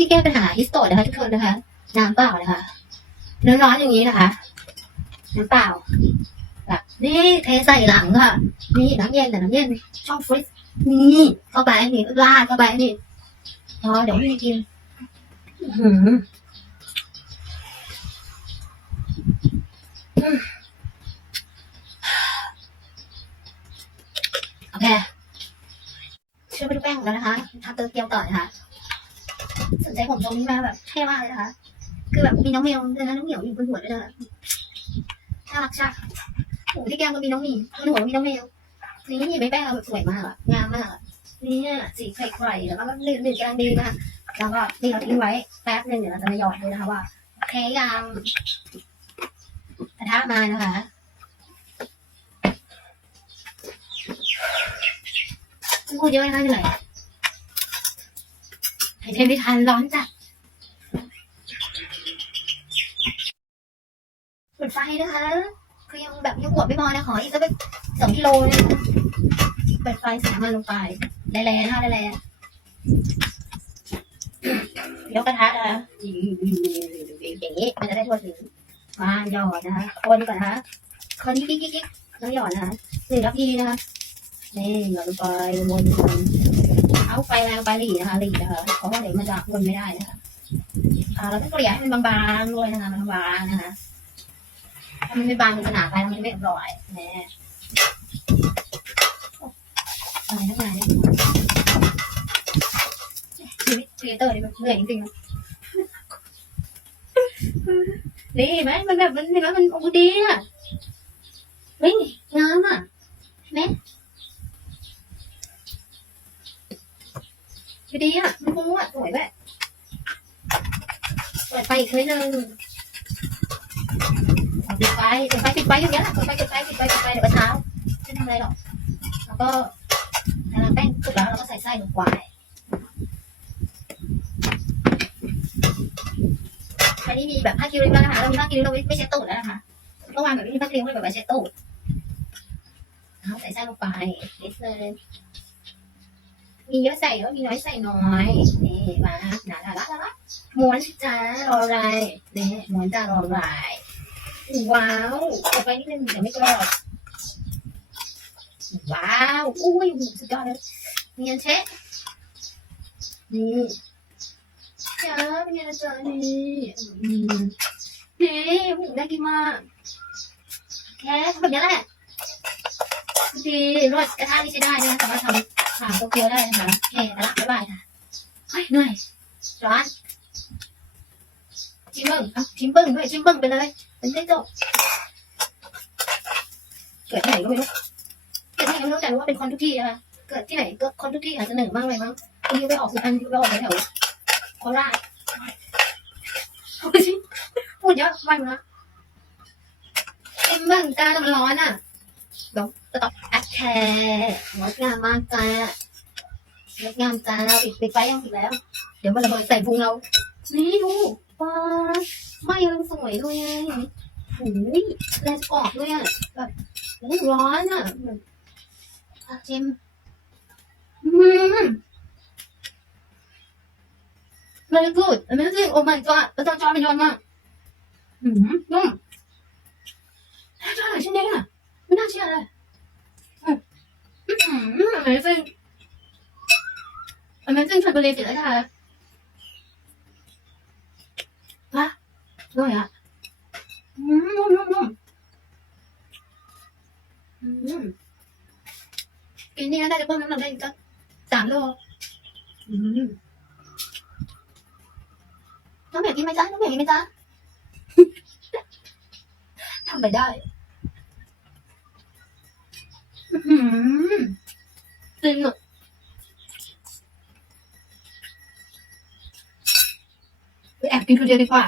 ธีแก้ปัญหาฮิสโตรนะคะทุกคนนะคะ น้ำเปล่านะคะร้อนๆอย่างนี้นะคะ น้ำเปล่าแบบนี่เทใส่หลังค่ะนี่น้ำเย็นแต่น้ำเย็นช่องฟรีซนี่เข้าไปนี่ลาดเข้าไปนี่พอเดี๋ยวไม่กินหืมโอเคชื่อไปดูแป้งของเรานะคะทำเตอร์เกียวต่อนะคะ สนใจผมตรงนี้มาแบบเท่มากเลยนะคะ คือแบบมีน้องแมวด้วยนะน้องเหมียวอยู่บนหัวด้วยนะน่ารักชักโอ้ที่แก้มก็มีน้องหมีบนหัวมีน้องแมวนี่ไม่แป้งเราแบบสวยมากอะงามมากอะนี่ยสีไข่ไข่แล้วก็หนึ่งหนึ่งกำลังดีมากแล้วก็นี่เราทิ้งไว้แป๊บหนึ่งเดี๋ยวเราจะมาหยอดดูนะคะว่าโอเคยังกระทะมานะคะพูดเยอะนะคะเหนื่อย หายใจไม่ทันร้อนจัดเปิดไฟนะคะคือยังแบบยังหัวไม่พอนะขออีกสักสองกิโลนะเปิดไฟใส่น้ำมันลงไปแรงๆนะคะแรงๆยกกระทะนะคะอย่างนี้มันจะได้ทั่วถึงวาหยอดนะคะคนก่อนนะคะคนกิ๊กกิ๊กกิ๊กแล้วหยอดนะคะหนึ่งนาทีนะคะนี่หยอดลงไปวนๆ เอาไฟแรงไปหลีนะคะหลีนะคะเพราะว่าเดี๋ยวมันจะวนไม่ได้นะคะอ่าเราต้องเกลี่ยให้มันบางๆด้วยนะคะมันบางๆนะคะถ้ามันไม่บางมันจะหนาไปแล้วมันจะไม่อร่อยแหมอะไรทั้งหลาเนี่ยชีวิตครีเอเตอร์นี่มันเหนื่อยจริงๆนะนี่ไหมมันแบบมันเห็นไหมมันโอ้ดีอะเฮ้ยงามอะ ดีอะมันฟูอะสวยแบบเปิดไฟอีกนิดนึงปิดไฟปิดไฟปิดไฟอย่างเงี้ยแหละปิดไฟปิดไฟปิดไฟปิดไฟเดี๋ยวเช้าไม่ทำอะไรหรอกแล้วก็เวลาแป้งสุกแล้วเราก็ใส่ไส้ลงไปอันนี้มีแบบผ้าคิริวแล้วนะคะเรามีผ้าคิริวเราไม่เช็ดตูดแล้วนะคะเมื่อวานแบบไม่มีผ้าคิริวเลยแบบว่เช็ดตูดเอาใส่ไส้ลงไปนิดนึง มีเยอะใส่ก็มีน้อยใส่น้อยนี่มาหนาละละละม้วนจ้ารอะไรนี่ม้วนจ้ารอะไรว้าวต่อไปนิดนึงเดี๋ยวไม่กรอบว้าวอุ้ยสุดยอดเลยเนียนเชะนี่จ้าเป็นไงล่ะจ๊ะนี่อืมนี่หูน่ากินมากแค่ทำแบบนี้แหละดีรสกระทะนี่ใช้ได้นะสามารถทำ ผ่านโตเกียวได้นะคะโอเคไปละบ๊ายบายค่ะเฮ้ยเหนื่อยร้อนชิมเบิ้งอะชิมเบิ้งด้วยชิมเบิ้งไปเลยเป็นไม่จบเกิดที่ไหนก็ไม่รู้เกิดที่ไหนก็ไม่รู้แต่รู้ว่าเป็นคนทุกที่นะคะเกิดที่ไหนก็คนทุกที่อาจจะเหนื่อยมากเลยมั้งทีนี้ไปออกสุพรรณไปออกแถวโคราชพูดสิพูดเยอะไม่นะชิมเบิ้งจ้าแต่มันร้อนอะเดี๋ยวจะตอบ แคร์งดงามมากจ้างดงามจ้าปิดปิดไฟยังปิดแล้ว เดี๋ยวมันระเบิดใส่พุงเรา นี่ดูว้าไม่ยังสวยด้วยไงโอ้ยแรงออกด้วยอะแบบร้อนอะแบบอะเจมอืม very good amazing oh my god แล้วจอจอมันย้อนมากอืมนุ่มจอหลายชิ้นเองอะไม่น่าเชื่อเลย amazing amazing ฉัน believe it เลยค่ะว้าด้วยอะอืมนุ่มนุ่มนุ่มกินนี่น่าจะเพิ่มน้ำหนักได้อีกสักสามโลน้องเบียกินไหมจ๊ะน้องเบียกินไหมจ๊ะทำไปได้ หือจริงอะไปแอบกินคนเดียวดีกว่า